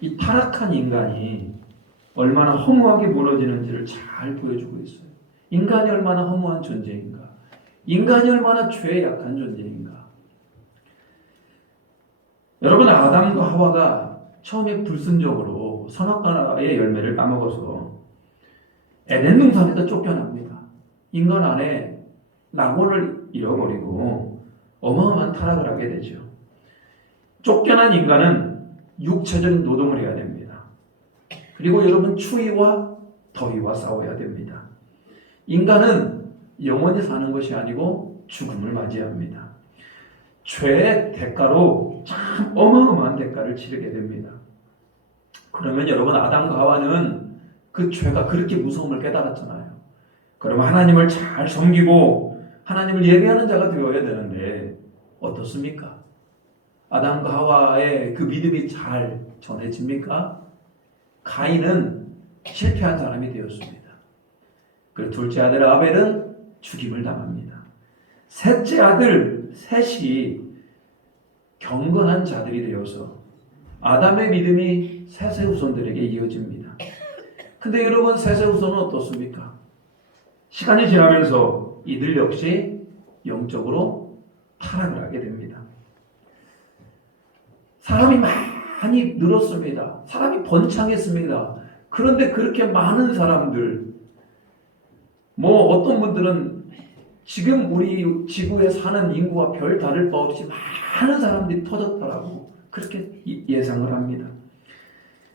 이 타락한 인간이 얼마나 허무하게 무너지는지를 잘 보여주고 있어요. 인간이 얼마나 허무한 존재인가? 인간이 얼마나 죄에 약한 존재인가? 여러분, 아담과 하와가 처음에 불순종으로 선악과의 열매를 따먹어서 에덴 동산에서 쫓겨납니다. 인간 안에 낙원을 잃어버리고 어마어마한 타락을 하게 되죠. 쫓겨난 인간은 육체적인 노동을 해야 됩니다. 그리고 여러분, 추위와 더위와 싸워야 됩니다. 인간은 영원히 사는 것이 아니고 죽음을 맞이합니다. 죄의 대가로 참 어마어마한 대가를 치르게 됩니다. 그러면 여러분, 아담과 하와는 그 죄가 그렇게 무서움을 깨달았잖아요. 그러면 하나님을 잘 섬기고 하나님을 예배하는 자가 되어야 되는데 어떻습니까? 아담과 하와의 그 믿음이 잘 전해집니까? 가인은 실패한 사람이 되었습니다. 그리고 둘째 아들 아벨은 죽임을 당합니다. 셋째 아들 셋이 경건한 자들이 되어서 아담의 믿음이 셋의 후손들에게 이어집니다. 근데 여러분, 셋의 후손은 어떻습니까? 시간이 지나면서 이들 역시 영적으로 타락을 하게 됩니다. 사람이 많이 늘었습니다. 사람이 번창했습니다. 그런데 그렇게 많은 사람들, 어떤 분들은 지금 우리 지구에 사는 인구와 별 다를 바 없이 많은 사람들이 터졌다라고 그렇게 예상을 합니다.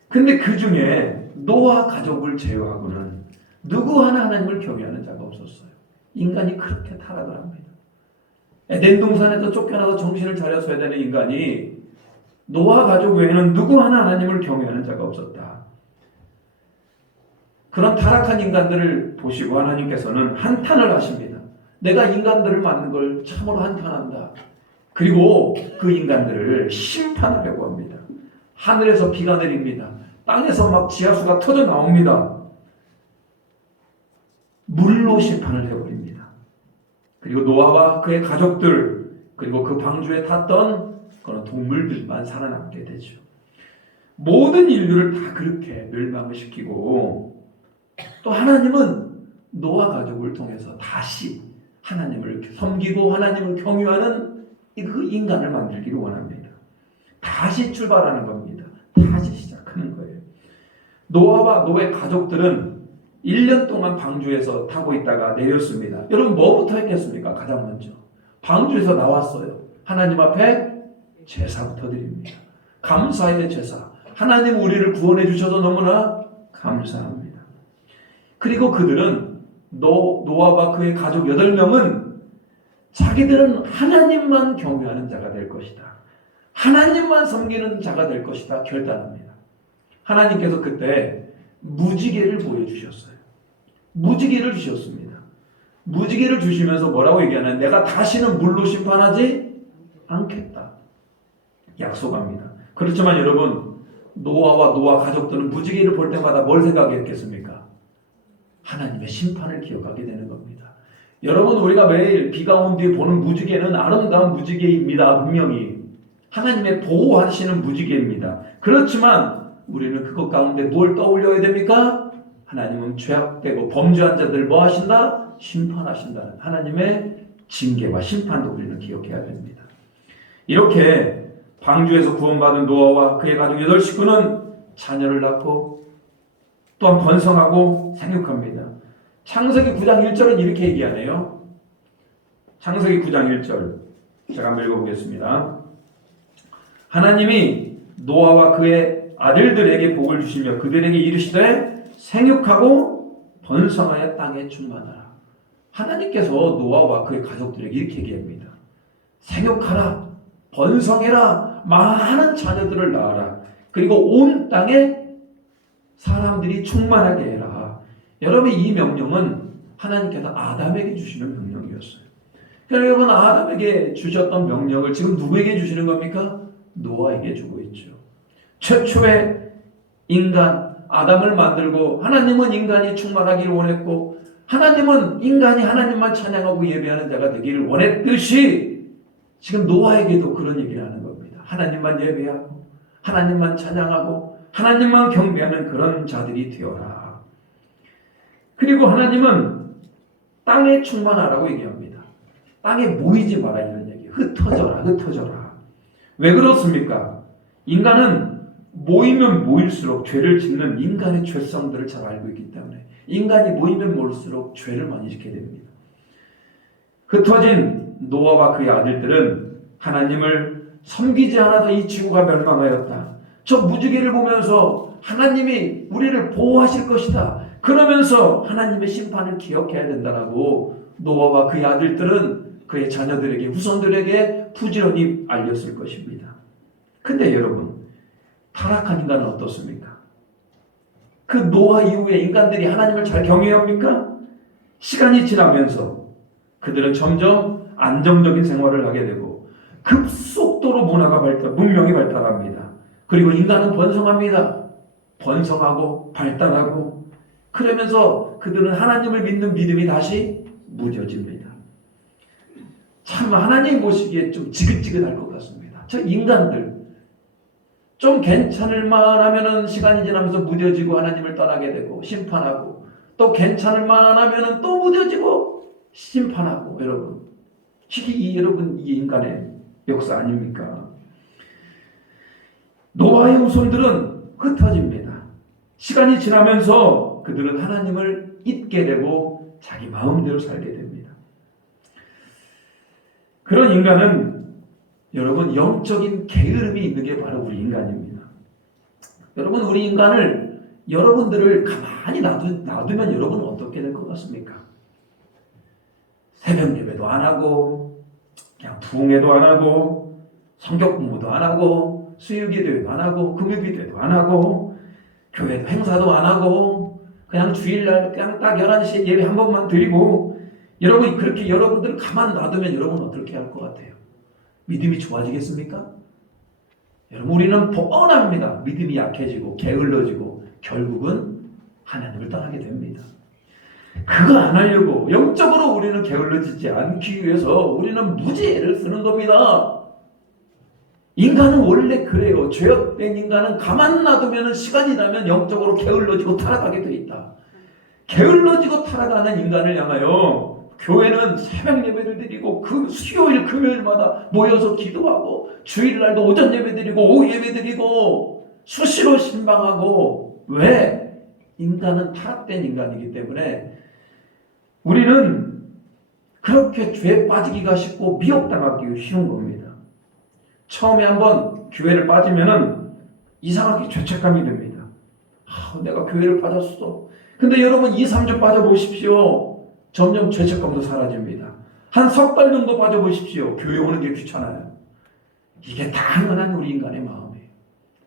근데 그 중에 노아 가족을 제외하고는 누구 하나 하나님을 경외하는 자가 없었어요. 인간이 그렇게 타락을 합니다. 에덴 동산에서 쫓겨나서 정신을 차렸어야 되는 인간이 노아 가족 외에는 누구 하나 하나님을 경외하는 자가 없었다. 그런 타락한 인간들을 보시고 하나님께서는 한탄을 하십니다. 내가 인간들을 만든 걸 참으로 한탄한다. 그리고 그 인간들을 심판하려고 합니다. 하늘에서 비가 내립니다. 땅에서 막 지하수가 터져 나옵니다. 물로 심판을 해버립니다. 그리고 노아와 그의 가족들, 그리고 그 방주에 탔던 그런 동물들만 살아남게 되죠. 모든 인류를 다 그렇게 멸망을 시키고, 또 하나님은 노아 가족을 통해서 다시 하나님을 섬기고 하나님을 경유하는 그 인간을 만들기를 원합니다. 다시 출발하는 겁니다. 다시 시작하는 거예요. 노아와 노아의 가족들은 1년 동안 방주에서 타고 있다가 내렸습니다. 여러분, 뭐부터 했겠습니까? 가장 먼저 방주에서 나왔어요. 하나님 앞에 제사부터 드립니다. 감사의 제사. 하나님 우리를 구원해 주셔서 너무나 감사합니다. 그리고 그들은 노아와 그의 가족 8명은 자기들은 하나님만 경외하는 자가 될 것이다. 하나님만 섬기는 자가 될 것이다. 결단합니다. 하나님께서 그때 무지개를 보여주셨어요. 무지개를 주셨습니다. 무지개를 주시면서 뭐라고 얘기하냐면 내가 다시는 물로 심판하지 않겠다. 약속합니다. 그렇지만 여러분, 노아와 노아 가족들은 무지개를 볼 때마다 뭘 생각했겠습니까? 하나님의 심판을 기억하게 되는 겁니다. 여러분, 우리가 매일 비가 온 뒤에 보는 무지개는 아름다운 무지개입니다. 분명히 하나님의 보호하시는 무지개입니다. 그렇지만 우리는 그것 가운데 뭘 떠올려야 됩니까? 하나님은 죄악되고 범죄한 자들을 뭐 하신다? 심판하신다는 하나님의 징계와 심판도 우리는 기억해야 됩니다. 이렇게 방주에서 구원받은 노아와 그의 가족 8식구는 자녀를 낳고 또한 번성하고 생육합니다. 창세기 9장 1절은 이렇게 얘기하네요. 창세기 9장 1절 제가 한번 읽어보겠습니다. 하나님이 노아와 그의 아들들에게 복을 주시며 그들에게 이르시되 생육하고 번성하여 땅에 충만하라. 하나님께서 노아와 그의 가족들에게 이렇게 얘기합니다. 생육하라, 번성해라, 많은 자녀들을 낳아라. 그리고 온 땅에 사람들이 충만하게 해라. 여러분, 이 명령은 하나님께서 아담에게 주시는 명령이었어요. 그러니까 여러분, 아담에게 주셨던 명령을 지금 누구에게 주시는 겁니까? 노아에게 주고 있죠. 최초의 인간 아담을 만들고 하나님은 인간이 충만하기를 원했고 하나님은 인간이 하나님만 찬양하고 예배하는 자가 되기를 원했듯이 지금 노아에게도 그런 얘기를 하는 겁니다. 하나님만 예배하고 하나님만 찬양하고 하나님만 경배하는 그런 자들이 되어라. 그리고 하나님은 땅에 충만하라고 얘기합니다. 땅에 모이지 마라 이런 얘기. 흩어져라, 흩어져라. 왜 그렇습니까? 인간은 모이면 모일수록 죄를 짓는 인간의 죄성들을 잘 알고 있기 때문에 인간이 모이면 모일수록 죄를 많이 짓게 됩니다. 흩어진 노아와 그의 아들들은 하나님을 섬기지 않아서 이 지구가 멸망하였다. 저 무지개를 보면서 하나님이 우리를 보호하실 것이다. 그러면서 하나님의 심판을 기억해야 된다라고 노아와 그의 아들들은 그의 자녀들에게 후손들에게 부지런히 알렸을 것입니다. 근데 여러분, 타락한 인간은 어떻습니까? 그 노아 이후에 인간들이 하나님을 잘 경외합니까? 시간이 지나면서 그들은 점점 안정적인 생활을 하게 되고 급속도로 문명이 발달합니다. 그리고 인간은 번성합니다. 번성하고 발달하고 그러면서 그들은 하나님을 믿는 믿음이 다시 무뎌집니다. 참 하나님 보시기에 좀 지긋지긋할 것 같습니다. 저 인간들 좀 괜찮을 만하면은 시간이 지나면서 무뎌지고 하나님을 떠나게 되고 심판하고 또 괜찮을 만하면은 또 무뎌지고 심판하고 여러분 이게 인간의 역사 아닙니까? 노아의 후손들은 흩어집니다. 시간이 지나면서 그들은 하나님을 잊게 되고 자기 마음대로 살게 됩니다. 그런 인간은 여러분 영적인 게으름이 있는 게 바로 우리 인간입니다. 여러분 우리 인간을 여러분들을 가만히 놔두면 여러분은 어떻게 될 것 같습니까? 새벽 예배도 안 하고 그냥 부흥회도 안 하고 성경 공부도 안 하고 수요기도회도 안 하고 금요기도회도 안 하고 교회도 행사도 안 하고 그냥 주일날 그냥 딱 11시에 예배 한 번만 드리고 여러분이 그렇게 여러분들을 가만 놔두면 여러분은 어떻게 할 것 같아요? 믿음이 좋아지겠습니까? 여러분 우리는 뻔합니다. 믿음이 약해지고 게을러지고 결국은 하나님을 떠나게 됩니다. 그거 안 하려고 영적으로 우리는 게을러지지 않기 위해서 우리는 무지를 쓰는 겁니다. 인간은 원래 그래요. 죄악된 인간은 가만 놔두면 시간이 나면 영적으로 게을러지고 타락하게 돼 있다. 게을러지고 타락하는 인간을 향하여 교회는 새벽 예배를 드리고 그 수요일 금요일마다 모여서 기도하고 주일날도 오전 예배 드리고 오후 예배 드리고 수시로 신방하고 왜? 인간은 타락된 인간이기 때문에 우리는 그렇게 죄에 빠지기가 쉽고 미혹당하기 쉬운 겁니다. 처음에 한번 교회를 빠지면은 이상하게 죄책감이 듭니다. 내가 교회를 빠졌어. 근데 여러분 2, 3주 빠져보십시오. 점점 죄책감도 사라집니다. 한 석 달 정도 빠져보십시오. 교회 오는 게 귀찮아요. 이게 당연한 우리 인간의 마음이에요.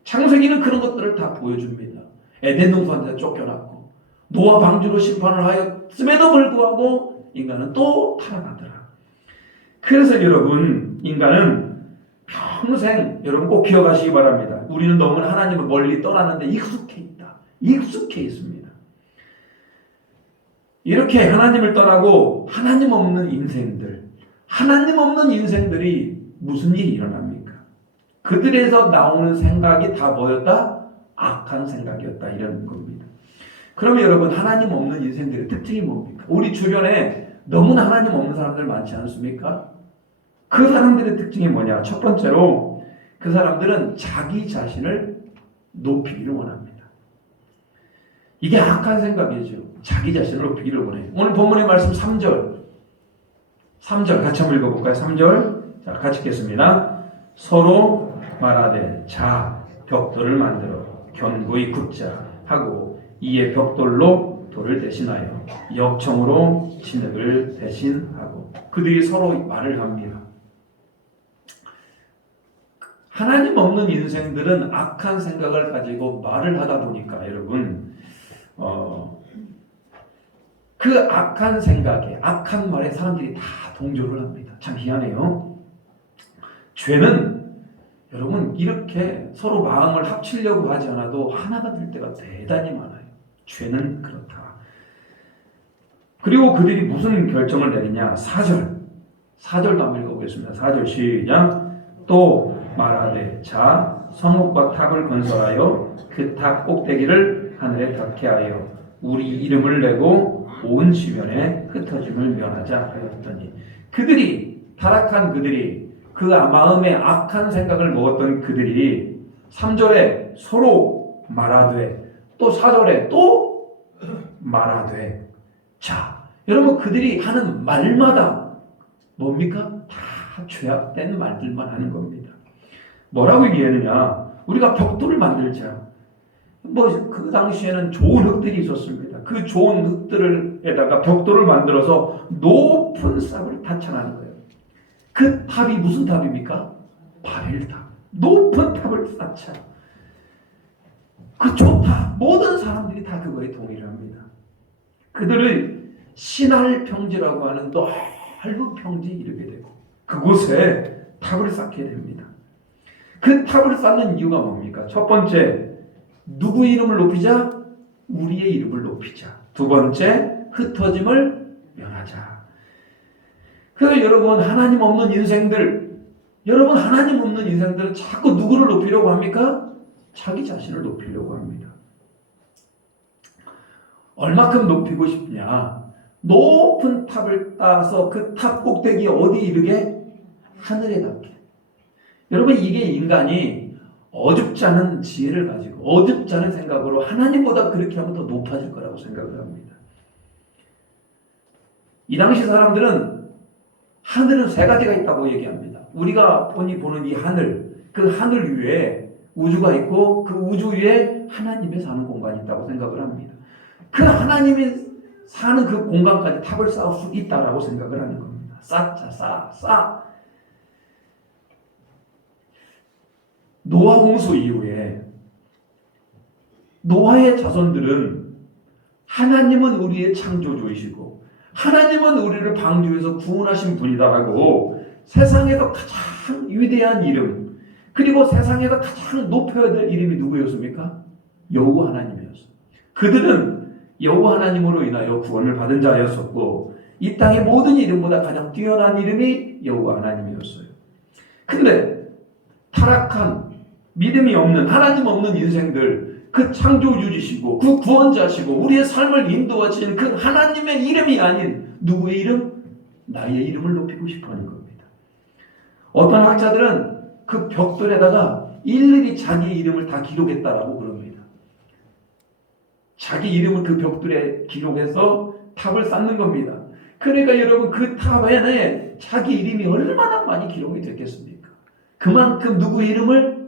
창세기는 그런 것들을 다 보여줍니다. 에덴 동산에서 쫓겨났고 노아 방주로 심판을 하였음에도 불구하고 인간은 또 타락하더라. 그래서 여러분 인간은 평생 여러분 꼭 기억하시기 바랍니다. 우리는 너무나 하나님을 멀리 떠나는데 익숙해 있다. 익숙해 있습니다. 이렇게 하나님을 떠나고 하나님 없는 인생들이 무슨 일이 일어납니까? 그들에서 나오는 생각이 다 뭐였다? 악한 생각이었다. 이런 겁니다. 그러면 여러분 하나님 없는 인생들의 특징이 뭡니까? 우리 주변에 너무나 하나님 없는 사람들 많지 않습니까? 그 사람들의 특징이 뭐냐? 첫 번째로 그 사람들은 자기 자신을 높이기를 원합니다. 이게 악한 생각이죠. 자기 자신을 높이기를 원해요. 오늘 본문의 말씀 3절 같이 한번 읽어볼까요? 3절 자 같이 읽겠습니다. 서로 말하되 자 벽돌을 만들어 견고히 굽자 하고 이에 벽돌로 돌을 대신하여 역청으로 진흙을 대신하고 그들이 서로 말을 합니다. 하나님 없는 인생들은 악한 생각을 가지고 말을 하다 보니까 여러분 그 악한 생각에 악한 말에 사람들이 다 동조를 합니다. 참 희한해요. 죄는 여러분 이렇게 서로 마음을 합치려고 하지 않아도 하나가 될 때가 대단히 많아요. 죄는 그렇다. 그리고 그들이 무슨 결정을 내리냐? 4절도 한번 읽어보겠습니다. 4절 시작. 또 말하되 자 성읍과 탑을 건설하여 그 탑 꼭대기를 하늘에 닿게 하여 우리 이름을 내고 온 지면에 흩어짐을 면하자 하였더니, 그들이, 타락한 그들이, 그 마음에 악한 생각을 먹었던 그들이 3절에 서로 말하되, 또 4절에 또 말하되. 자, 여러분, 그들이 하는 말마다 뭡니까? 다 죄악된 말들만 하는 겁니다. 뭐라고 얘기하느냐? 우리가 벽돌을 만들자. 그 당시에는 좋은 흙들이 있었습니다. 그 좋은 흙들에다가 벽돌을 만들어서 높은 탑을 타창하는 거예요. 그 탑이 무슨 탑입니까? 바벨탑. 높은 탑을 쌓자. 그 좋다. 모든 사람들이 다 그거에 동의를 합니다. 그들을 신할 평지라고 하는 넓은 평지에 이르게 되고 그곳에 탑을 쌓게 됩니다. 그 탑을 쌓는 이유가 뭡니까? 첫 번째, 누구 이름을 높이자? 우리의 이름을 높이자. 두 번째, 흩어짐을 면하자. 그래서 여러분, 하나님 없는 인생들, 여러분 하나님 없는 인생들은 자꾸 누구를 높이려고 합니까? 자기 자신을 높이려고 합니다. 얼마큼 높이고 싶냐? 높은 탑을 따서 그 탑 꼭대기 어디 이르게? 하늘에 닿게. 여러분, 이게 인간이 어줍지 않은 지혜를 가지고 어줍지 않은 생각으로 하나님보다 그렇게 하면 더 높아질 거라고 생각을 합니다. 이 당시 사람들은 하늘은 세 가지가 있다고 얘기합니다. 우리가 보는 이 하늘, 그 하늘 위에 우주가 있고 그 우주 위에 하나님이 사는 공간이 있다고 생각을 합니다. 그 하나님이 사는 그 공간까지 탑을 쌓을 수 있다라고 생각을 하는 겁니다. 쌓자. 노아 홍수 이후에 노아의 자손들은 하나님은 우리의 창조주이시고 하나님은 우리를 방주에서 구원하신 분이다라고 세상에서 가장 위대한 이름, 그리고 세상에서 가장 높여야 될 이름이 누구였습니까? 여호와 하나님이었어요. 그들은 여호와 하나님으로 인하여 구원을 받은 자였었고 이 땅의 모든 이름보다 가장 뛰어난 이름이 여호와 하나님이었어요. 근데 타락한 믿음이 없는, 하나님 없는 인생들, 그 창조주이시고 그 구원자시고 우리의 삶을 인도하신 그 하나님의 이름이 아닌 누구의 이름? 나의 이름을 높이고 싶어하는 겁니다. 어떤 학자들은 그 벽돌에다가 일일이 자기 이름을 다 기록했다라고 그럽니다. 자기 이름을 그 벽돌에 기록해서 탑을 쌓는 겁니다. 그러니까 여러분, 그 탑에 자기 이름이 얼마나 많이 기록이 됐겠습니까? 그만큼 누구의 이름을?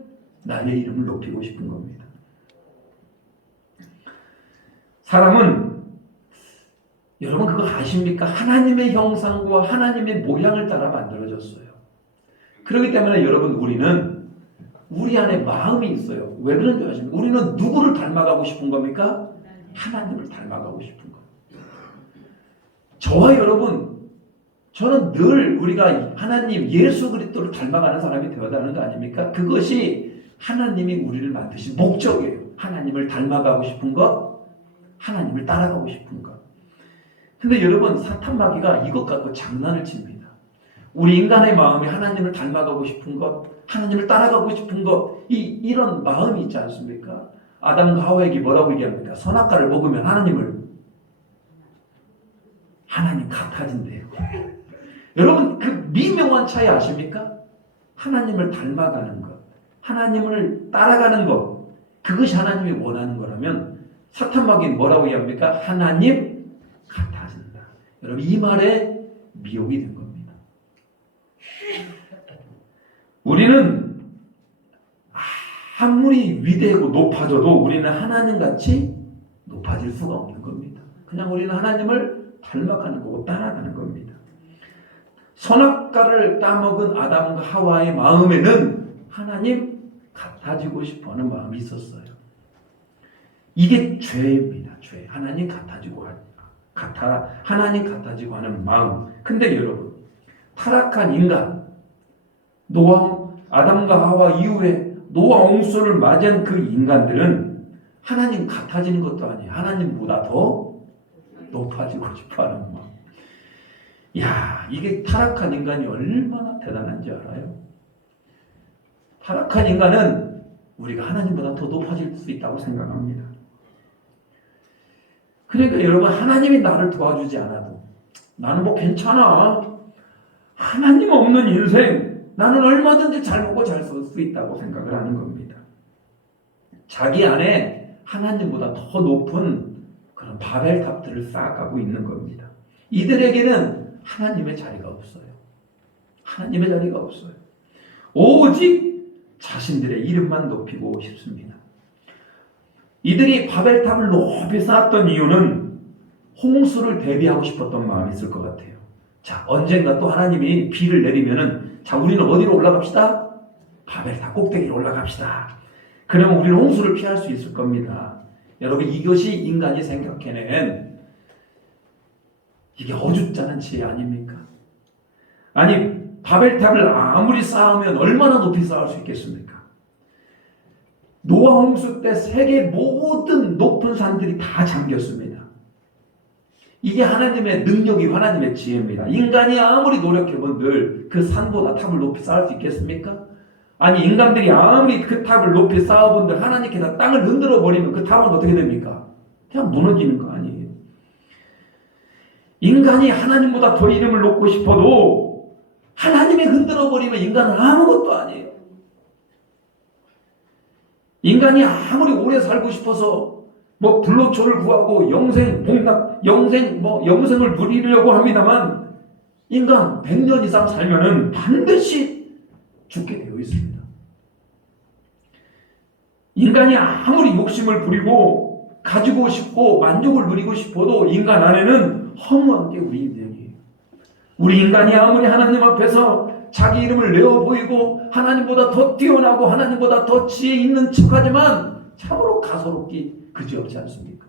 나의 이름을 높이고 싶은 겁니다. 사람은, 여러분 그거 아십니까? 하나님의 형상과 하나님의 모양을 따라 만들어졌어요. 그렇기 때문에 여러분, 우리는 우리 안에 마음이 있어요. 왜 그런 줄 아십니까? 우리는 누구를 닮아가고 싶은 겁니까? 하나님을 닮아가고 싶은 거예요. 저와 여러분, 저는 늘 우리가 하나님, 예수 그리스도를 닮아가는 사람이 되어야 하는 거 아닙니까? 그것이 하나님이 우리를 만드신 목적이에요. 하나님을 닮아가고 싶은 것, 하나님을 따라가고 싶은 것. 근데 여러분, 사탄 마귀가 이것 갖고 장난을 칩니다. 우리 인간의 마음이 하나님을 닮아가고 싶은 것, 하나님을 따라가고 싶은 것, 이런 마음이 있지 않습니까? 아담과 하와에게 뭐라고 얘기합니까? 선악과를 먹으면 하나님 같아진대요. 여러분, 그 미묘한 차이 아십니까? 하나님을 닮아가는 것, 하나님을 따라가는 것, 그것이 하나님이 원하는 거라면 사탄 마귀는 뭐라고 얘기합니까? 하나님 같아진다. 여러분, 이 말에 미혹이 된 겁니다. 우리는 아무리 위대하고 높아져도 우리는 하나님같이 높아질 수가 없는 겁니다. 그냥 우리는 하나님을 닮아가는 거고 따라가는 겁니다. 선악과를 따먹은 아담과 하와의 마음에는 하나님 같아지고 싶어하는 마음이 있었어요. 이게 죄입니다. 죄. 하나님 같아지고 하는 마음. 근데 여러분, 타락한 인간, 아담과 하와 이후에 노아 홍수를 맞이한 그 인간들은 하나님 같아지는 것도 아니에요. 하나님보다 더 높아지고 싶어하는 마음. 야, 이게 타락한 인간이 얼마나 대단한지 알아요? 타락한 인간은 우리가 하나님보다 더 높아질 수 있다고 생각합니다. 그러니까 여러분, 하나님이 나를 도와주지 않아도 나는 뭐 괜찮아. 하나님 없는 인생, 나는 얼마든지 잘 먹고 잘 살 수 있다고 생각을 하는 겁니다. 자기 안에 하나님보다 더 높은 그런 바벨탑들을 쌓아가고 있는 겁니다. 이들에게는 하나님의 자리가 없어요. 하나님의 자리가 없어요. 오직 자신들의 이름만 높이고 싶습니다. 이들이 바벨탑을 높이 쌓았던 이유는 홍수를 대비하고 싶었던 마음이 있을 것 같아요. 자, 언젠가 또 하나님이 비를 내리면은, 자, 우리는 어디로 올라갑시다? 바벨탑 꼭대기로 올라갑시다. 그러면 우리는 홍수를 피할 수 있을 겁니다. 여러분, 이것이 인간이 생각해낸 이게 어줍잖은 지혜 아닙니까? 아니, 바벨탑을 아무리 쌓으면 얼마나 높이 쌓을 수 있겠습니까? 노아 홍수 때 세계 모든 높은 산들이 다 잠겼습니다. 이게 하나님의 능력이 하나님의 지혜입니다. 인간이 아무리 노력해본들 그 산보다 탑을 높이 쌓을 수 있겠습니까? 아니, 인간들이 아무리 그 탑을 높이 쌓아본들 하나님께서 땅을 흔들어 버리면 그 탑은 어떻게 됩니까? 그냥 무너지는 거 아니에요. 인간이 하나님보다 더 이름을 높고 싶어도 하나님이 흔들어 버리면 인간은 아무것도 아니에요. 인간이 아무리 오래 살고 싶어서 뭐 불로초를 구하고 영생 복락 영생을 누리려고 합니다만, 인간 100년 이상 살면은 반드시 죽게 되어 있습니다. 인간이 아무리 욕심을 부리고 가지고 싶고 만족을 누리고 싶어도 인간 안에는 허무한 게 우리 인생이에요. 우리 인간이 아무리 하나님 앞에서 자기 이름을 내어 보이고 하나님보다 더 뛰어나고 하나님보다 더 지혜 있는 척하지만 참으로 가소롭기 그지없지 않습니까?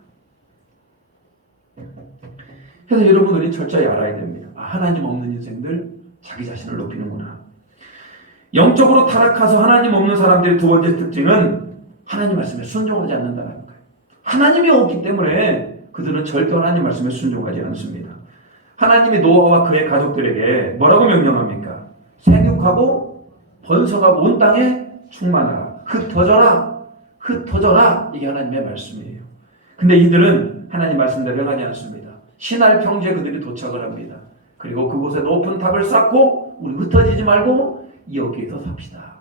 그래서 여러분들이 철저히 알아야 됩니다. 하나님 없는 인생들 자기 자신을 높이는구나. 영적으로 타락해서 하나님 없는 사람들의 두 번째 특징은 하나님 말씀에 순종하지 않는다는 거예요. 하나님이 없기 때문에 그들은 절대 하나님 말씀에 순종하지 않습니다. 하나님이 노아와 그의 가족들에게 뭐라고 명령합니까? 생육하고 번성하고 온 땅에 충만하라. 흩어져라. 흩어져라. 이게 하나님의 말씀이에요. 근데 이들은 하나님 말씀대로 행하지 않습니다. 신할 평지에 그들이 도착을 합니다. 그리고 그곳에 높은 탑을 쌓고 우리 흩어지지 말고 여기에서 삽시다.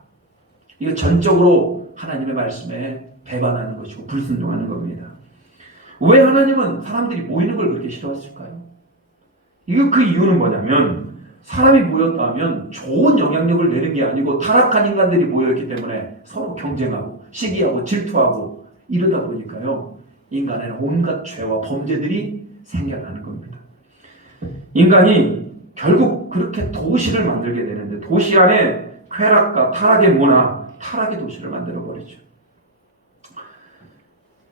이거 전적으로 하나님의 말씀에 배반하는 것이고 불순종하는 겁니다. 왜 하나님은 사람들이 모이는 걸 그렇게 싫어했을까요? 그 이유는 뭐냐면, 사람이 모였다 하면 좋은 영향력을 내는 게 아니고 타락한 인간들이 모여있기 때문에 서로 경쟁하고 시기하고 질투하고 이러다 보니까요, 인간에는 온갖 죄와 범죄들이 생겨나는 겁니다. 인간이 결국 그렇게 도시를 만들게 되는데, 도시 안에 쾌락과 타락의 문화, 타락의 도시를 만들어버리죠.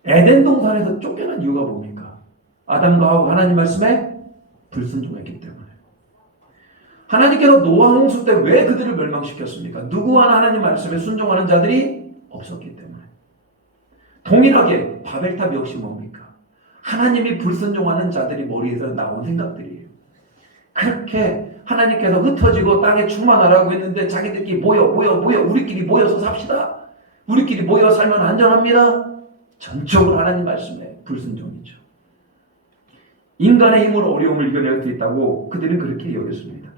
에덴 동산에서 쫓겨난 이유가 뭡니까? 아담과 하와가 하나님 말씀에 불순종했기 때문에. 하나님께서 노아 홍수 때 왜 그들을 멸망시켰습니까? 누구 하나 하나님 말씀에 순종하는 자들이 없었기 때문에. 동일하게 바벨탑 역시 뭡니까? 하나님이 불순종하는 자들이 머리에서 나온 생각들이에요. 그렇게 하나님께서 흩어지고 땅에 충만하라고 했는데 자기들끼리 모여 우리끼리 모여서 삽시다. 우리끼리 모여 살면 안전합니다. 전적으로 하나님 말씀에 불순종이죠. 인간의 힘으로 어려움을 이겨낼 수 있다고 그들은 그렇게 여겼습니다.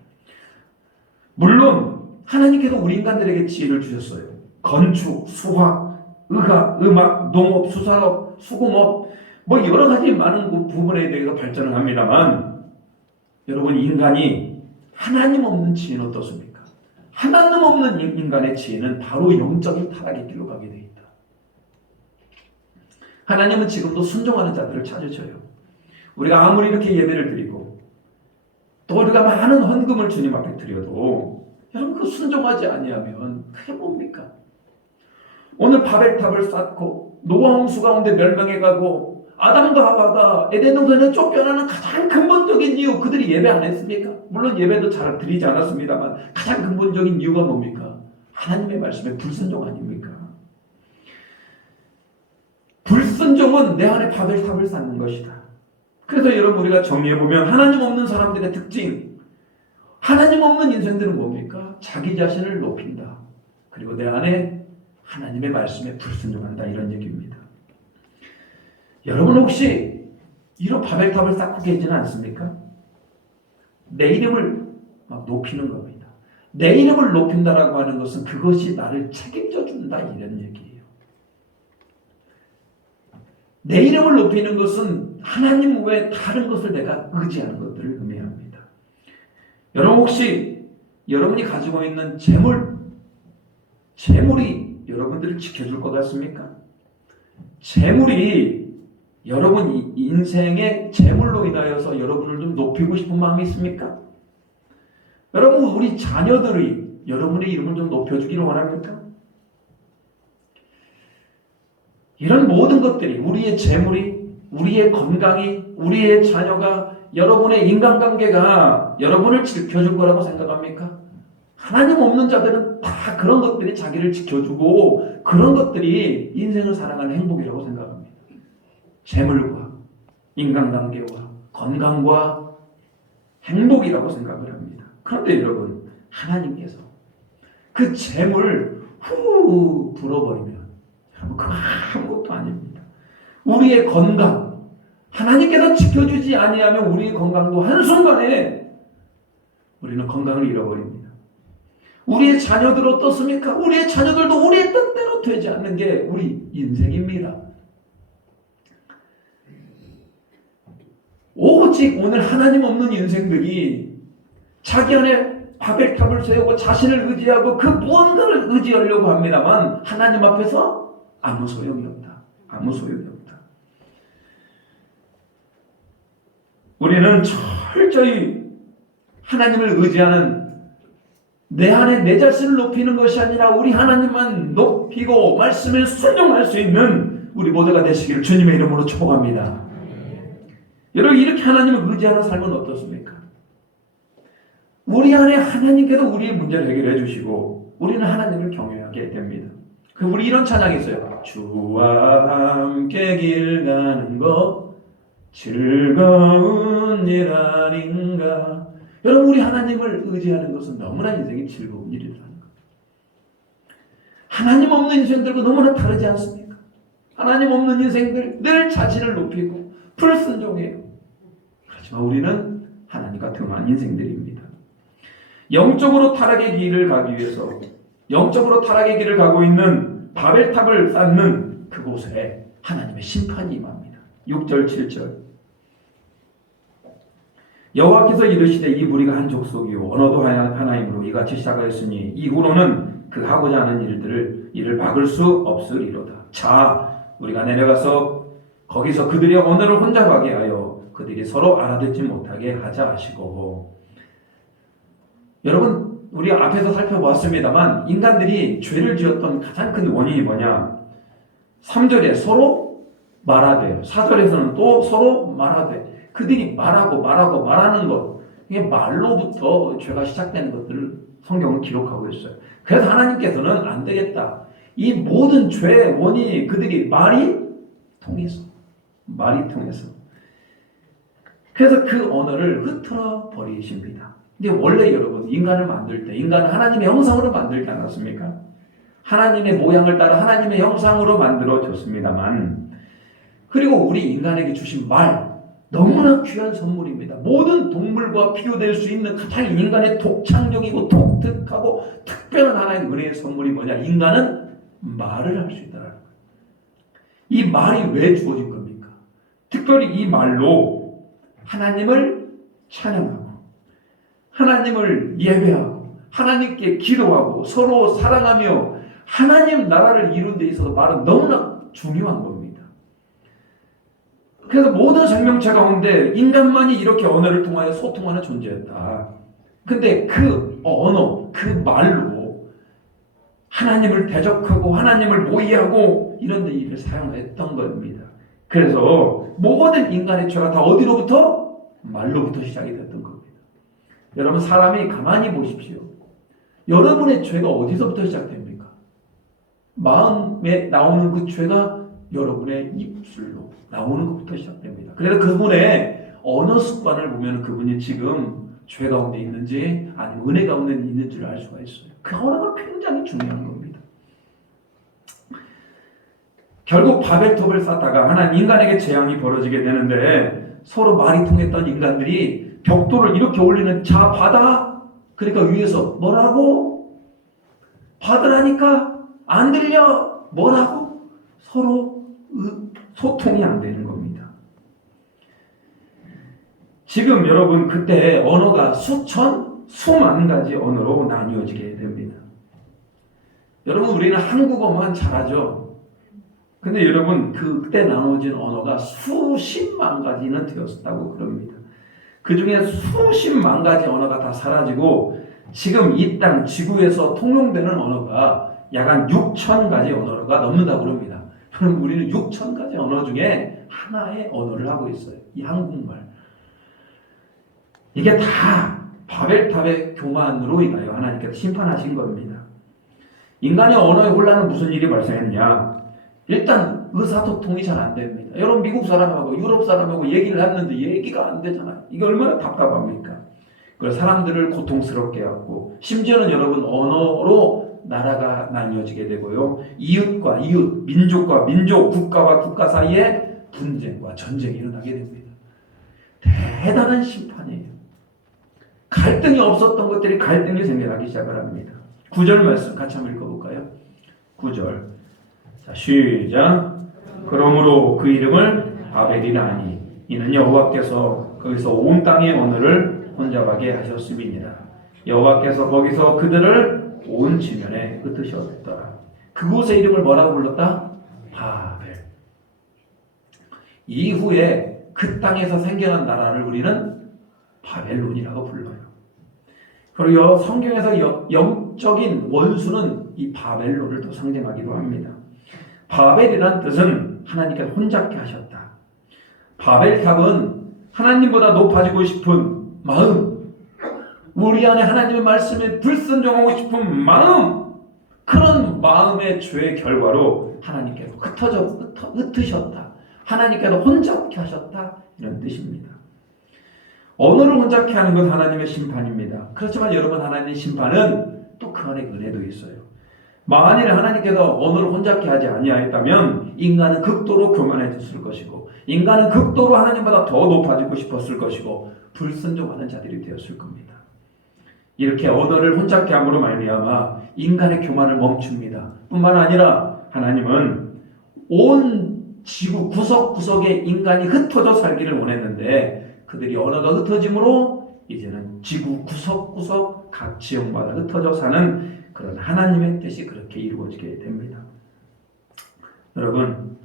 물론 하나님께서 우리 인간들에게 지혜를 주셨어요. 건축, 수학, 의학, 음악, 농업, 수산업, 수공업, 뭐 여러 가지 많은 부분에 대해서 발전을 합니다만, 여러분, 인간이 하나님 없는 지혜는 어떻습니까? 하나님 없는 인간의 지혜는 바로 영적인 타락의 길로 가게 되어 있다. 하나님은 지금도 순종하는 자들을 찾으셔요. 우리가 아무리 이렇게 예배를 드리고 또 우리가 많은 헌금을 주님 앞에 드려도 여러분, 그 순종하지 아니하면 그게 뭡니까? 오늘 바벨탑을 쌓고 노아 홍수 가운데 멸망해가고 아담과 하와가 에덴 동산에 쫓겨나는 가장 근본적인 이유, 그들이 예배 안 했습니까? 물론 예배도 잘 드리지 않았습니다만 가장 근본적인 이유가 뭡니까? 하나님의 말씀에 불순종 아닙니까? 불순종은 내 안에 바벨탑을 쌓는 것이다. 그래서 여러분, 우리가 정리해보면 하나님 없는 사람들의 특징, 하나님 없는 인생들은 뭡니까? 자기 자신을 높인다. 그리고 내 안에 하나님의 말씀에 불순종한다, 이런 얘기입니다. 여러분 혹시 이런 바벨탑을 쌓고 계시지는 않습니까? 내 이름을 막 높이는 겁니다. 내 이름을 높인다라고 하는 것은 그것이 나를 책임져 준다, 이런 얘기예요. 내 이름을 높이는 것은 하나님 외에 다른 것을 내가 의지하는 것들을 의미합니다. 여러분 혹시 여러분이 가지고 있는 재물이 여러분들을 지켜줄 것 같습니까? 재물이 여러분 인생의 재물로 인하여서 여러분을 좀 높이고 싶은 마음이 있습니까? 여러분 우리 자녀들이 여러분의 이름을 좀 높여주기를 원합니까? 이런 모든 것들이, 우리의 재물이, 우리의 건강이, 우리의 자녀가, 여러분의 인간관계가 여러분을 지켜줄 거라고 생각합니까? 하나님 없는 자들은 다 그런 것들이 자기를 지켜주고 그런 것들이 인생을 살아가는 행복이라고 생각합니다. 재물과 인간관계와 건강과 행복이라고 생각을 합니다. 그런데 여러분, 하나님께서 그 재물을 후 불어버리면 그거 아무것도 아닙니다. 우리의 건강, 하나님께서 지켜주지 아니하면 우리의 건강도 한순간에 우리는 건강을 잃어버립니다. 우리의 자녀들 어떻습니까? 우리의 자녀들도 우리의 뜻대로 되지 않는 게 우리 인생입니다. 오직 오늘 하나님 없는 인생들이 자기 안에 바벨탑을 세우고 자신을 의지하고 그 무언가를 의지하려고 합니다만 하나님 앞에서 아무 소용이 없다. 아무 소용이 없다. 우리는 철저히 하나님을 의지하는, 내 안에 내 자신을 높이는 것이 아니라 우리 하나님만 높이고 말씀에 순종할 수 있는 우리 모두가 되시기를 주님의 이름으로 축복합니다. 여러분 이렇게 하나님을 의지하는 삶은 어떻습니까? 우리 안에 하나님께서 우리의 문제를 해결해 주시고 우리는 하나님을 경외하게 됩니다. 우리 이런 찬양이 있어요. 주와 함께 길 가는 것 즐거운 일 아닌가. 여러분 우리 하나님을 의지하는 것은 너무나 인생이 즐거운 일이라는 것. 하나님 없는 인생들과 너무나 다르지 않습니까? 하나님 없는 인생들 늘 자신을 높이고 불순종해요. 하지만 우리는 하나님과 등한 인생들입니다. 영적으로 타락의 길을 가기 위해서, 영적으로 타락의 길을 가고 있는 바벨탑을 쌓는 그곳에 하나님의 심판이 임합니다. 6절 7절 여호와께서 이르시되 이 무리가 한 족속이요 언어도 하나이므로 이같이 시작하였으니 이후로는 그 하고자 하는 이를 막을 수 없으리로다. 자 우리가 내려가서 거기서 그들의 언어를 혼잡하게 하여 그들이 서로 알아듣지 못하게 하자 하시고. 여러분 우리 앞에서 살펴보았습니다만 인간들이 죄를 지었던 가장 큰 원인이 뭐냐? 3절에 서로 말하되, 4절에서는 또 서로 말하되, 그들이 말하는 것, 이게 말로부터 죄가 시작되는 것들을 성경은 기록하고 있어요. 그래서 하나님께서는 안 되겠다. 이 모든 죄의 원인이 그들이 말이 통해서. 그래서 그 언어를 흐트러 버리십니다. 근데 원래 여러분 인간을 만들 때 인간은 하나님의 형상으로 만들지 않았습니까? 하나님의 모양을 따라 하나님의 형상으로 만들어졌습니다만, 그리고 우리 인간에게 주신 말 너무나 귀한 선물입니다. 모든 동물과 비교될 수 있는 가장 인간의 독창적이고 독특하고 특별한 하나의 은혜의 선물이 뭐냐? 인간은 말을 할 수 있다는 거예요. 이 말이 왜 주어진 겁니까? 특별히 이 말로 하나님을 찬양하고 하나님을 예배하고 하나님께 기도하고 서로 사랑하며 하나님 나라를 이룬 데 있어서 말은 너무나 중요한 겁니다. 그래서 모든 생명체 가운데 인간만이 이렇게 언어를 통하여 소통하는 존재였다. 근데 그 언어, 그 말로 하나님을 대적하고 하나님을 모의하고 이런 데 일을 사용했던 겁니다. 그래서 모든 인간의 죄가 다 어디로부터? 말로부터 시작이 됐던 겁니다. 여러분 사람이 가만히 보십시오. 여러분의 죄가 어디서부터 시작됩니까? 마음에 나오는 그 죄가 여러분의 입술로 나오는 것부터 시작됩니다. 그래서 그분의 언어 습관을 보면 그분이 지금 죄 가운데 있는지 아니면 은혜 가운데 있는지를 알 수가 있어요. 그 언어가 굉장히 중요한 겁니다. 결국 바벨탑을 쌓다가 하나님 인간에게 재앙이 벌어지게 되는데 서로 말이 통했던 인간들이 벽돌을 이렇게 올리는 자 받아. 그러니까 위에서 뭐라고? 받으라니까 안 들려. 뭐라고? 서로 소통이 안 되는 겁니다. 지금 여러분 그때 언어가 수천, 수만 가지 언어로 나뉘어지게 됩니다. 여러분 우리는 한국어만 잘하죠. 근데 여러분 그때 나눠진 언어가 수십만 가지는 되었다고 그럽니다. 그 중에 수십만 가지 언어가 다 사라지고 지금 이 땅 지구에서 통용되는 언어가 약 한 6천 가지 언어가 넘는다고 그럽니다. 그럼 우리는 6천 가지 언어 중에 하나의 언어를 하고 있어요. 이 한국말. 이게 다 바벨탑의 교만으로 인하여 하나님께서 심판하신 겁니다. 인간의 언어의 혼란은 무슨 일이 발생했냐? 일단 의사소통이 잘 안 됩니다. 여러분 미국 사람하고 유럽 사람하고 얘기를 했는데 얘기가 안 되잖아요. 이게 얼마나 답답합니까? 그래서 사람들을 고통스럽게 하고 심지어는 여러분 언어로 나라가 나뉘어지게 되고요. 이웃과 이웃, 민족과 민족, 국가와 국가 사이에 분쟁과 전쟁이 일어나게 됩니다. 대단한 심판이에요. 갈등이 없었던 것들이 갈등이 생겨나기 시작을 합니다. 9절 말씀 같이 한번 읽어볼까요? 9절. 자, 시작. 그러므로 그 이름을 바벨이라 하니 이는 여호와께서 거기서 온 땅의 언어를 혼잡하게 하셨음이니라. 여호와께서 거기서 그들을 온 지면에 흩으셨더라. 그곳의 이름을 뭐라고 불렀다? 바벨. 이후에 그 땅에서 생겨난 나라를 우리는 바벨론이라고 불러요. 그리고 성경에서 영적인 원수는 이 바벨론을 또 상징하기도 합니다. 바벨이란 뜻은 하나님께서 혼잡게 하셨다. 바벨탑은 하나님보다 높아지고 싶은 마음, 우리 안에 하나님의 말씀에 불순종하고 싶은 마음, 그런 마음의 죄의 결과로 하나님께서 흩으셨다. 하나님께서 혼잡게 하셨다. 이런 뜻입니다. 언어를 혼잡케 하는 건 하나님의 심판입니다. 그렇지만 여러분 하나님의 심판은 또 그 안에 은혜도 있어요. 만일 하나님께서 언어를 혼잡케 하지 아니하였다면 인간은 극도로 교만해졌을 것이고 인간은 극도로 하나님보다 더 높아지고 싶었을 것이고 불순종하는 자들이 되었을 겁니다. 이렇게 언어를 혼잡케 함으로 말미암아 인간의 교만을 멈춥니다. 뿐만 아니라 하나님은 온 지구 구석구석에 인간이 흩어져 살기를 원했는데 그들이 언어가 흩어짐으로 이제는 지구 구석구석 각 지역마다 흩어져 사는 그런 하나님의 뜻이 그렇게 이루어지게 됩니다. 여러분,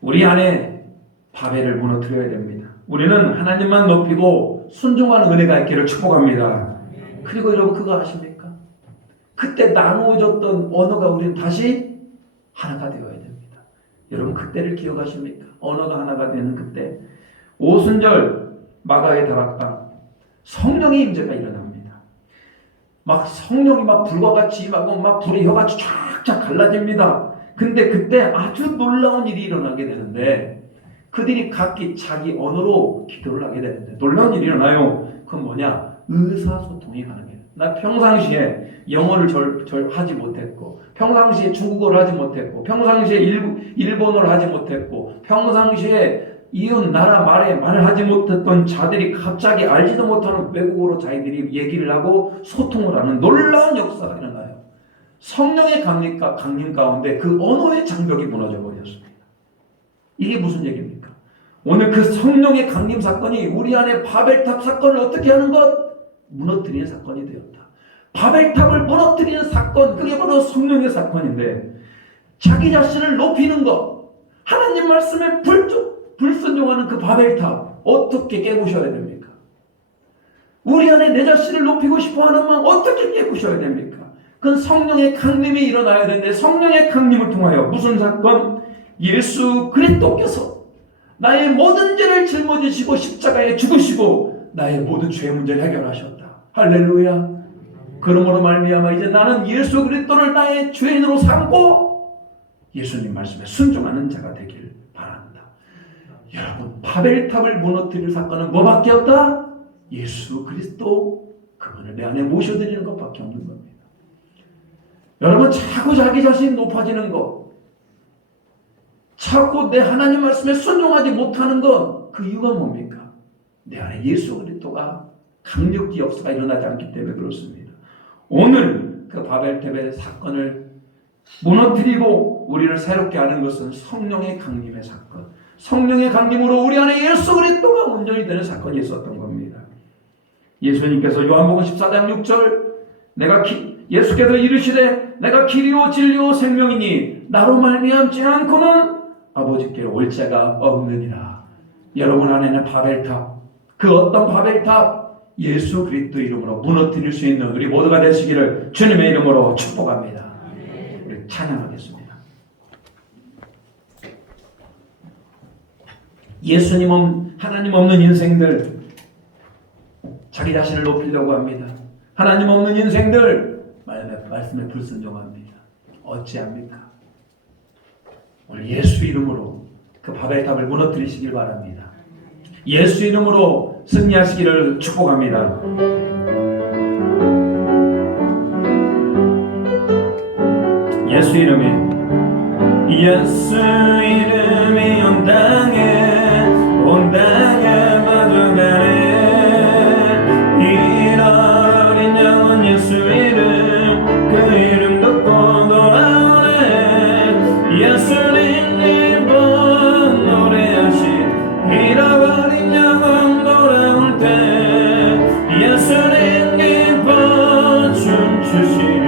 우리 안에 바벨을 무너뜨려야 됩니다. 우리는 하나님만 높이고 순종하는 은혜가 있기를 축복합니다. 그리고 여러분 그거 아십니까? 그때 나누어졌던 언어가 우리는 다시 하나가 되어야 됩니다. 여러분 그때를 기억하십니까? 언어가 하나가 되는 그때 오순절 마가의 다락방 성령의 임재가 일어납니다. 막 성령이 막 불과 같이 임하고 막 불의 혀같이 쫙쫙 갈라집니다. 근데 그때 아주 놀라운 일이 일어나게 되는데 그들이 각기 자기 언어로 기도를 하게 되는데 놀라운 일이 일어나요. 그건 뭐냐? 의사소통이 가능해요. 나 평상시에 영어를 하지 못했고 평상시에 중국어를 하지 못했고 평상시에 일본어를 하지 못했고 평상시에 이웃 나라 말을 하지 못했던 자들이 갑자기 알지도 못하는 외국어로 자기들이 얘기를 하고 소통을 하는 놀라운 역사가 일어나요. 성령의 강림 가운데 그 언어의 장벽이 무너져 버렸습니다. 이게 무슨 얘기입니까? 오늘 그 성령의 강림 사건이 우리 안에 바벨탑 사건을 어떻게 하는 것? 무너뜨리는 사건이 되었다. 바벨탑을 무너뜨리는 사건, 그게 바로 성령의 사건인데 자기 자신을 높이는 것, 하나님 말씀에 불순종하는 그 바벨탑 어떻게 깨부셔야 됩니까? 우리 안에 내 자신을 높이고 싶어하는 마음 어떻게 깨부셔야 됩니까? 그건 성령의 강림이 일어나야 되는데 성령의 강림을 통하여 무슨 사건? 예수 그리스도께서 나의 모든 죄를 짊어지시고 십자가에 죽으시고 나의 모든 죄 문제를 해결하셨다. 할렐루야. 그러므로 말미암아 이제 나는 예수 그리스도를 나의 죄인으로 삼고 예수님 말씀에 순종하는 자가 되길 바랍니다. 여러분 바벨탑을 무너뜨릴 사건은 뭐밖에 없다? 예수 그리스도 그분을 내 안에 모셔드리는 것밖에 없는 겁니다. 여러분 자꾸 자기 자신 높아지는 것 자꾸 내 하나님 말씀에 순종하지 못하는 건 그 이유가 뭡니까? 내 안에 예수 그리스도가 강력히 역사가 일어나지 않기 때문에 그렇습니다. 오늘 그 바벨탑의 사건을 무너뜨리고 우리를 새롭게 하는 것은 성령의 강림의 사건, 성령의 강림으로 우리 안에 예수 그리스도가 온전히 되는 사건이 있었던 겁니다. 예수님께서 요한복음 14장 6절 예수께서 이르시되 내가 길이요 진리요 생명이니 나로 말미암지 않고는 아버지께로 올 자가 없느니라. 여러분 안에는 바벨탑, 그 어떤 바벨탑, 예수 그리스도 이름으로 무너뜨릴 수 있는 우리 모두가 되시기를 주님의 이름으로 축복합니다. 우리 찬양하겠습니다. 하나님 없는 인생들, 자기 자신을 높이려고 합니다. 하나님 없는 인생들, 말씀에 불순종합니다. 어찌합니까? 오늘 예수 이름으로 그 바벨탑을 무너뜨리시길 바랍니다. 예수 이름으로 승리하시기를 축복합니다. 예수 이름이 온 땅에 마주가네. 잃어버린 영혼 예수 이름, 그 이름 듣고 돌아오네. 예수님 이름 노래하시. 잃어버린 영혼 돌아올 때 예수님 기뻐 춤추시리.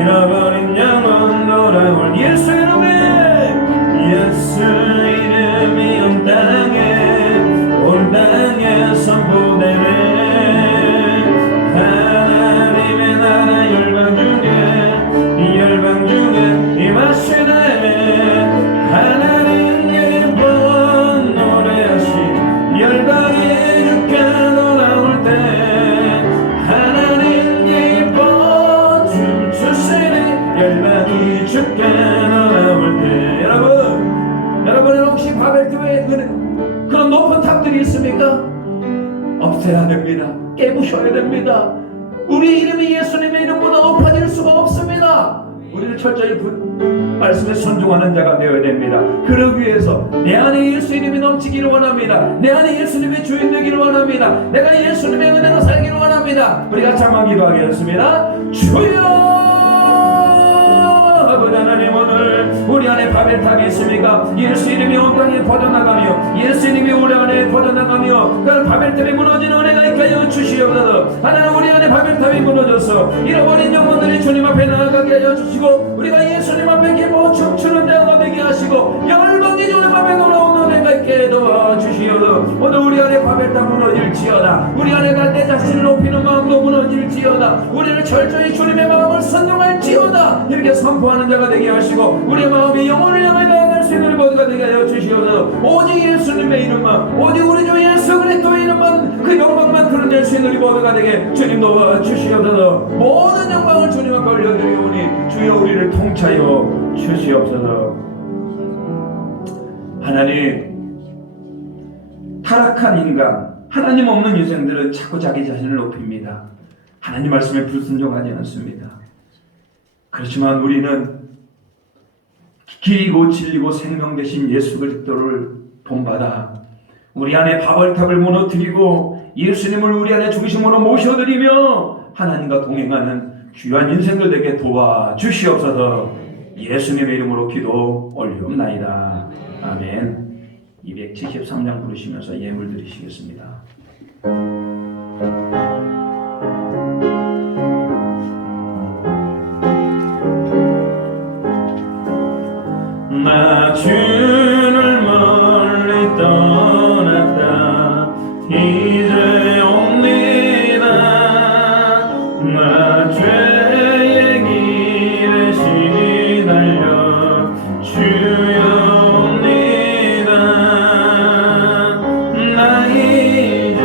잃어버린 영혼 돌아올 예수 이름에, 예수 이름이 온 땅에 선포되네. 하나님의 나라 열방 중에 임하시네. 하나님 기뻐 노래하시. 열방이 주께 돌아올 때 하나님 기뻐 춤추시니. 열방이 주께 돌아올 때. 여러분은 혹시 바벨탑에 그런 높은 탑들이 있습니까? 없애야 됩니다. 깨부셔야 됩니다. 우리 이름이 예수님의 이름보다 높아질 수가 없습니다. 우리는 철저히 말씀에 순종하는 자가 되어야 됩니다. 그러기 위해서 내 안에 예수 이름이 넘치기를 원합니다. 내 안에 예수님의 주인 되기를 원합니다. 내가 예수님의 은혜로 살기를 원합니다. 우리 같이 한번 기도하겠습니다. 주여, 아버지 하나님, 오늘 우리 안에 바벨탑이 있습니까? 예수 이름이 온 땅에 퍼져나가며 예수 이름이 우리 안에 퍼져나가며 그 바벨탑이 무너지는 은혜가 있게 하여 주시옵소서. 하나님, 우리 안에 바벨탑이 무너져서 잃어버린 영혼들이 주님 앞에 나아가게 하여 주시고 우리가 예수님 앞에 기뻐 춤추는 자가 되게 하시고 열방이 주님 앞에 돌아오는 은혜가 있게 도와주시옵소서. 오늘 우리 안에 바벨탑 무너질지어다. 우리 안에 내 자신을 높이는 마음도 무너질지어다. 우리를 철저히 주님의 마음을 선용할지어다. 이렇게 선포하는 자가 되게 하시고 우리의 마음이 영혼을 향해 나아갈 수 있는 모두가 되게 하여 주시옵소서. 오직 예수님의 이름만, 오직 우리 주 예수 그리스도의 이름만, 그 영광만 드러낼 수 있는 우리 모두가 되게 주님 도와주시옵소서. 모든 영광을 주님 앞에 올려드리오니 주여 우리를 통차여 주시옵소서. 하나님, 타락한 인간, 하나님 없는 인생들은 자꾸 자기 자신을 높입니다. 하나님 말씀에 불순종하지 않습니다. 그렇지만 우리는 길이고 진리고 생명 되신 예수 그리스도를 본받아 우리 안에 바벨탑을 무너뜨리고 예수님을 우리 안에 중심으로 모셔드리며 하나님과 동행하는 귀한 인생들 되게 도와주시옵소서. 예수님의 이름으로 기도 올리옵나이다. 아멘. 273장 부르시면서 예물 드리시겠습니다. 나 주를 멀리 떠났다 이제 옵니다. 나 죄의 길에 시달려 주여 옵니다. 나 이제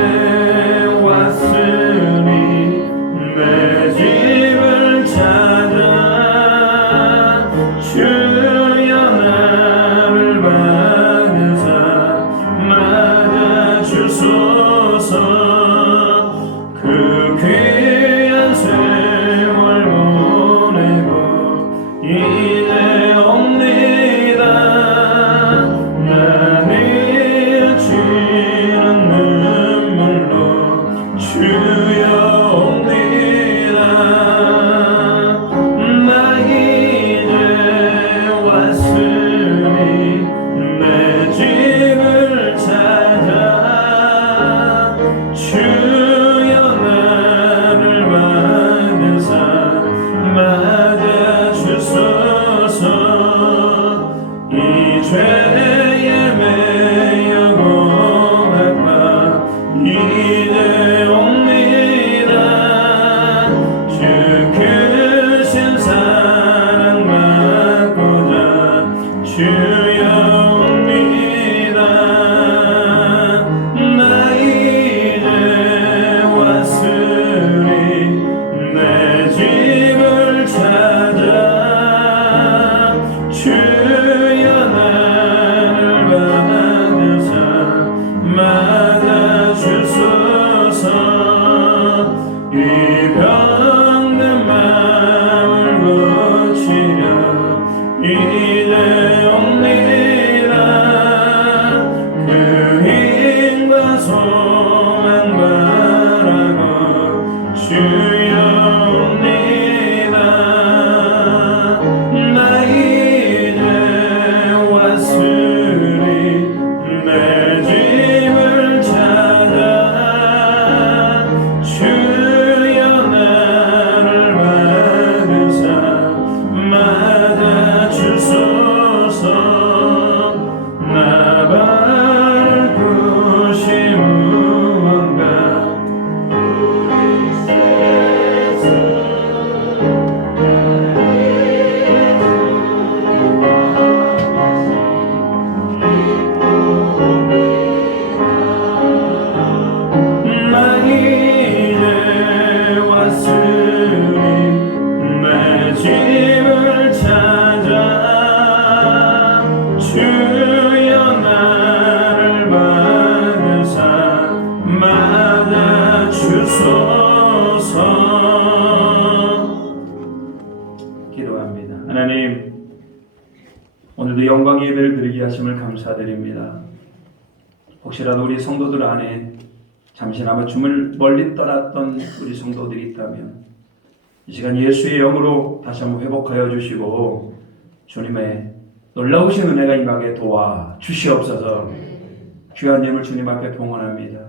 예배를 드리게 하심을 감사드립니다. 혹시라도 우리 성도들 안에 잠시나마 주를 멀리 떠났던 우리 성도들이 있다면 이 시간 예수의 영으로 다시 한번 회복하여 주시고 주님의 놀라우신 은혜가 임하게 도와 주시옵소서. 귀한 예물 주님 앞에 봉헌합니다.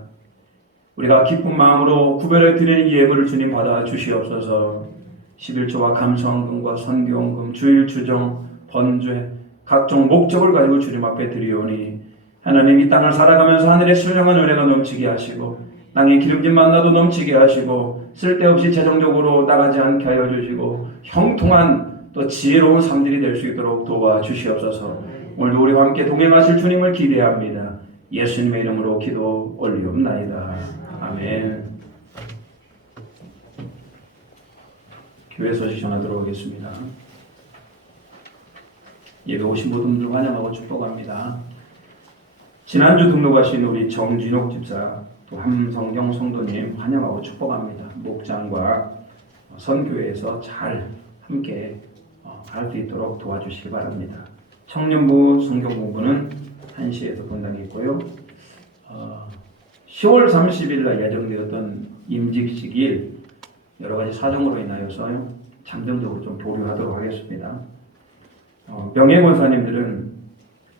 우리가 기쁜 마음으로 구별해 드리는 예물을 주님 받아 주시옵소서. 11조와 감성금과 선교원금, 주일 주정, 번죄, 각종 목적을 가지고 주님 앞에 드리오니 하나님 이 땅을 살아가면서 하늘의 신령한 은혜가 넘치게 하시고 땅의 기름진 만나도 넘치게 하시고 쓸데없이 재정적으로 나가지 않게 하여 주시고 형통한 또 지혜로운 삶들이 될 수 있도록 도와주시옵소서. 오늘도 우리와 함께 동행하실 주님을 기대합니다. 예수님의 이름으로 기도 올리옵나이다. 아멘. 교회 소식 전하도록 하겠습니다. 예배 오신 모든 분들 환영하고 축복합니다. 지난주 등록하신 우리 정진옥 집사 또 함성경 성도님 환영하고 축복합니다. 목장과 선교회에서 잘 함께 할 수 있도록 도와주시기 바랍니다. 청년부 성경 공부는 1시에서 본당이 있고요. 10월 30일 날 예정되었던 임직식일 여러 가지 사정으로 인하여서 잠정적으로 좀 보류하도록 하겠습니다. 명예권사님들은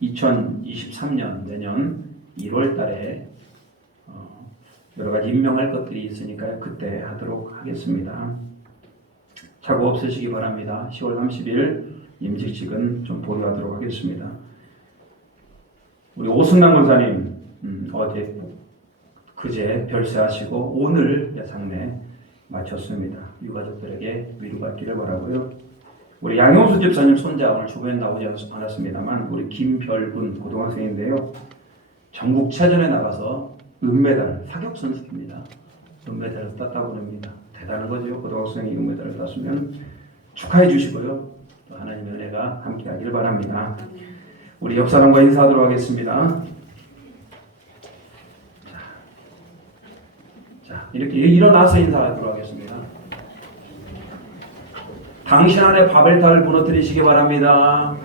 2023년 내년 1월 달에 여러 가지 임명할 것들이 있으니까요. 그때 하도록 하겠습니다. 착오 없으시기 바랍니다. 10월 30일 임직식은 좀 보류하도록 하겠습니다. 우리 오승남 권사님 어제 그제 별세하시고 오늘 상례 마쳤습니다. 유가족들에게 위로받기를 바라고요. 우리 양용수 집사님 손자 오늘 주변에 나오지 않았습니다만 우리 김별군 고등학생인데요. 전국체전에 나가서 은메달 사격 선수입니다. 은메달을 땄다고 합니다. 대단한 거죠. 고등학생이 은메달을 땄으면 축하해 주시고요. 또 하나님의 은혜가 함께하기를 바랍니다. 우리 옆사람과 인사하도록 하겠습니다. 자, 이렇게 일어나서 인사하도록 하겠습니다. 당신 안에 바벨탑을 무너뜨리시기 바랍니다.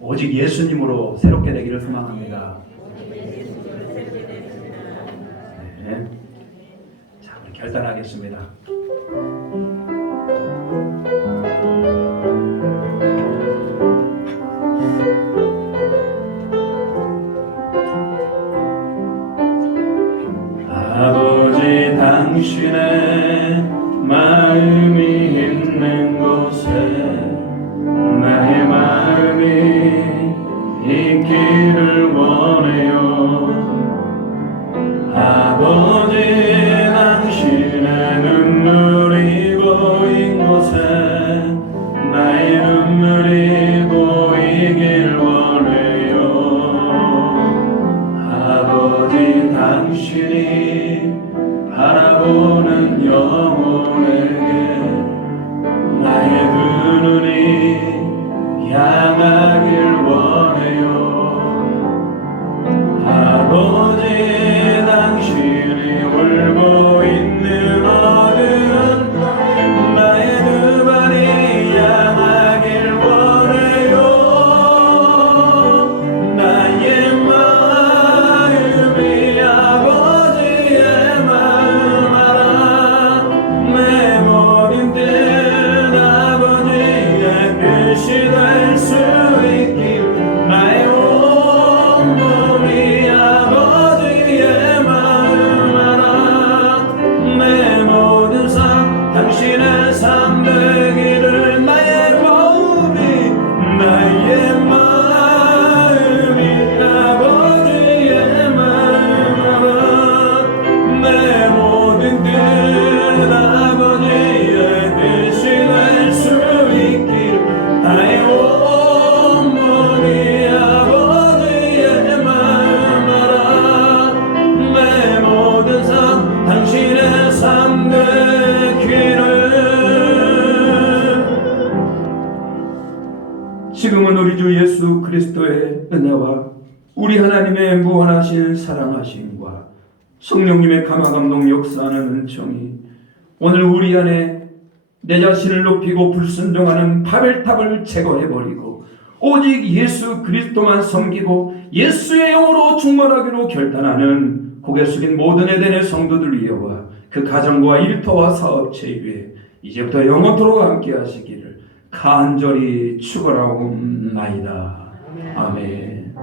오직 예수님으로 새롭게 되기를 소망합니다. 네. 자, 우리 결단하겠습니다. 아버지 당신의 마음이 있는 곳에 나의 마음이 있기를 원해요. 아버지 당신의 눈물이 보인 곳에 나의 눈물이 보이길 원해요. 아버지 당신이 바라보는 영혼에게 나의 두 눈이 향하길 원해요. 아버지 당신이 울고 있는 어두운 나의 두 발이 향하길 원해요. 나의 마음이 아버지의 마음 알아. 내 모든 뜻 아버지의 뜻이 될 수 있길. 나의 온 몸이 아버지의 마음 알아. 내 모든 삶 당신의 삶 되기를. 나의 마음이 아버지의 마음 알아. 내 모든 뜻 아버지의 뜻이 될 수 있기를. 나의 온 몸이 아버지의 마음 알아. 내 모든 삶 당신의 삶 되기를. 지금은 우리 주 예수 그리스도의 은혜와 우리 하나님의 무한하신 내 자신을 높이고 불순종하는 바벨탑을 제거해버리고 오직 예수 그리스도만 섬기고 예수의 영으로 충만하기로 결단하는 고개 숙인 모든 에덴의 성도들 위에와 그 가정과 일터와 사업체 위에 이제부터 영원토록 함께 하시기를 간절히 축원하옵나이다. 아멘.